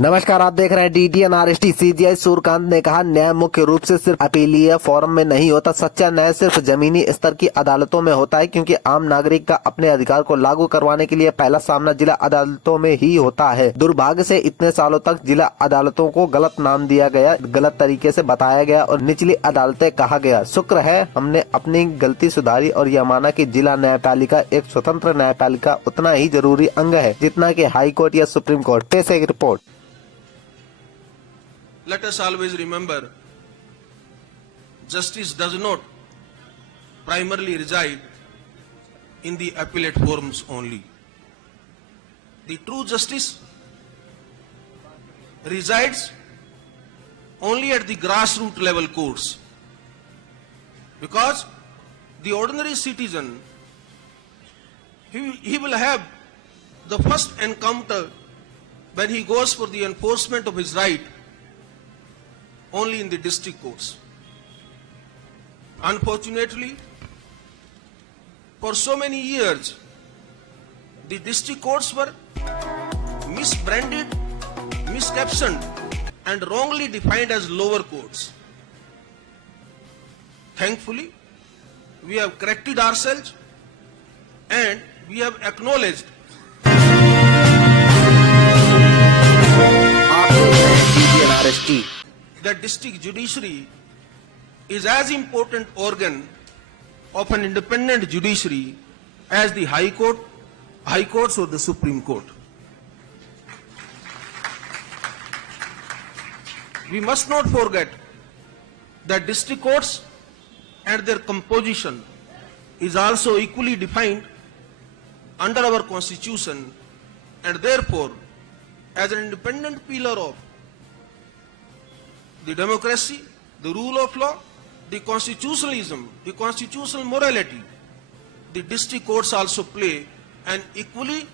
नमस्कार, आप देख रहे हैं DTN RST। CJI सूर्यकांत ने कहा, न्याय मुख्य रूप से सिर्फ अपीलीय फोरम में नहीं होता। सच्चा न्याय सिर्फ जमीनी स्तर की अदालतों में होता है, क्योंकि आम नागरिक का अपने अधिकार को लागू करवाने के लिए पहला सामना जिला अदालतों में ही होता है। दुर्भाग्य से इतने सालों तक जिला अदालतों को गलत नाम दिया गया, गलत तरीके से बताया गया और निचली अदालतें कहा गया। शुक्र है हमने अपनी गलती सुधारी और यह माना कि जिला न्यायपालिका एक स्वतंत्र न्यायपालिका उतना ही जरूरी अंग है जितना कि हाई कोर्ट या सुप्रीम कोर्ट। पेश है एक report. Let us always remember, justice does not primarily reside in the appellate forums only. The true justice resides only at the grassroots level courts, because the ordinary citizen, he will have the first encounter when he goes for the enforcement of his right only in the district courts. Unfortunately, for so many years, the district courts were misbranded, miscaptioned, and wrongly defined as lower courts. Thankfully, we have corrected ourselves and we have acknowledged that district judiciary is as important organ of an independent judiciary as the high courts or the Supreme Court. We must not forget that district courts and their composition is also equally defined under our constitution, and therefore as an independent pillar of the democracy, the rule of law, the constitutionalism, the constitutional morality, the district courts also play an equally,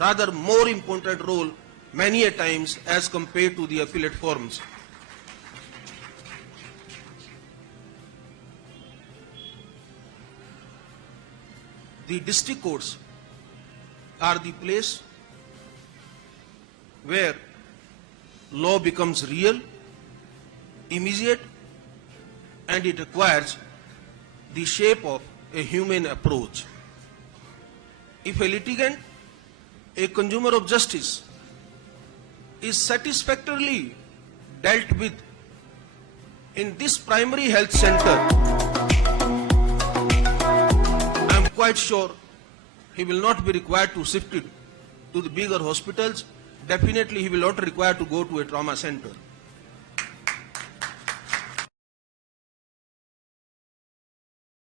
rather more important role many a times as compared to the appellate forums. The district courts are the place where law becomes real, immediate, and it requires the shape of a human approach. If a litigant, a consumer of justice, is satisfactorily dealt with in this primary health center, I am quite sure he will not be required to shift it to the bigger hospitals. Definitely he will not require to go to a trauma center.